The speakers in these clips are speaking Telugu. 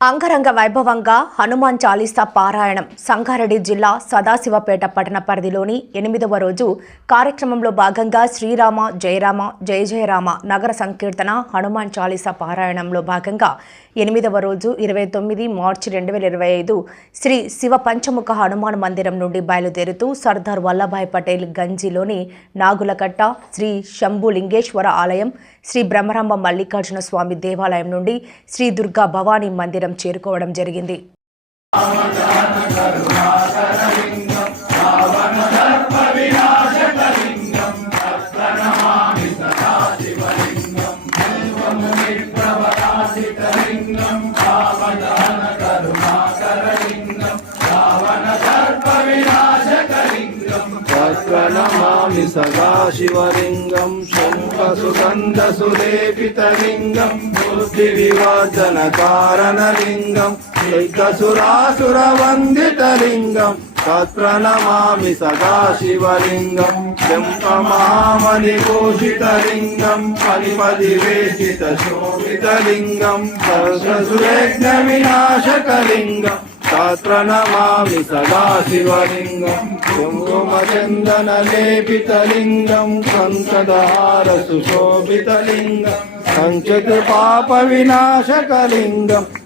అంగరంగ వైభవంగా హనుమాన్ చాలీసా పారాయణం సంగారెడ్డి జిల్లా సదాశివపేట పట్టణ పరిధిలోని ఎనిమిదవ రోజు కార్యక్రమంలో భాగంగా శ్రీరామ జయరామ జయ జయరామ నగర సంకీర్తన హనుమాన్ చాలీసా పారాయణంలో భాగంగా ఎనిమిదవ రోజు ఇరవై తొమ్మిది మార్చి రెండు వేల ఇరవై ఐదు శ్రీ శివ పంచముఖ హనుమాన్ మందిరం నుండి బయలుదేరుతూ సర్దార్ వల్లభాయ్ పటేల్ గంజిలోని నాగులకట్ట శ్రీ శంభులింగేశ్వర ఆలయం శ్రీ బ్రహ్మరాంబ మల్లికార్జున స్వామి దేవాలయం నుండి శ్రీ దుర్గా భవానీ మందిరం చేరుకోవడం జరిగింది. प्रणमामि सदा शिवलिङ्गम् शम्प सुकन्द सुदेपितलिङ्गम् पृथिविवचनकारण लिङ्गम् एकसुरासुरवन्दितलिङ्गम् सप्रणमामि सदा शिवलिङ्गम् शम्पमहामनिपोषितलिङ्गम् परिपरिवेशित तत्र नमामि मामि सदा शिवलिङ्गं। सुमचन्दनले पितलिङ्गं सन्तदहारसुशोभितलिङ्गं सञ्चत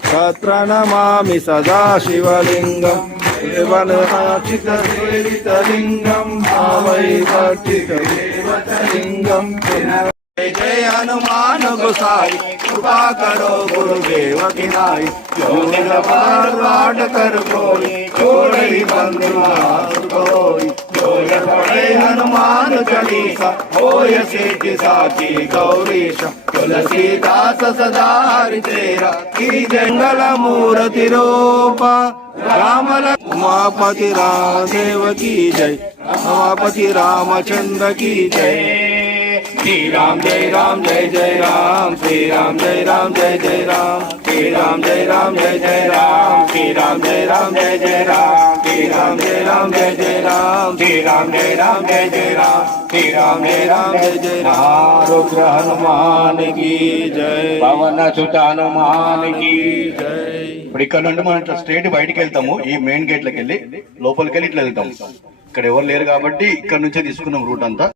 तत्र नमामि मामि सदा शिवलिङ्गं। केवलनाचितलिङ्गं मामयिराठितलिङ्गम् हनुमान गोसाई, कृपा करो गुरुदेव की नाई। जो निरपाट कर कोई हाथ कोई। न हनुमान चालीसा, होय सिद्ध साची गौरीश। तुलसीदास सदा हरि तेरा, की जंगल मूर्ति रूपा राम उमापति रामदेव की जय, उमापति रामचंद्र की जय। Shri Ram Jai Ram Jai Jai Ram Shri Ram Jai Ram Jai Jai Ram Shri Ram Jai Ram Jai Jai Ram Shri Ram Jai Ram Jai Jai Ram Shri Ram Jai Ram Jai Jai Ram Shri Ram Jai Ram Jai Jai Ram Shri Ram Jai Ram Jai Jai Ram Rudra Hanuman ki Jai Pavana Suta Hanuman ki Jai ఇప్పుడు ఇక్కడ నుండి మనం ఇట్లా స్ట్రేట్ బయటకు వెళ్తాము ఈ మెయిన్ గేట్లకు వెళ్ళి లోపలికి వెళ్ళి ఇట్లా వెళ్తాము ఇక్కడ ఎవరు లేరు కాబట్టి ఇక్కడ నుంచే తీసుకున్నాం రూట్ అంతా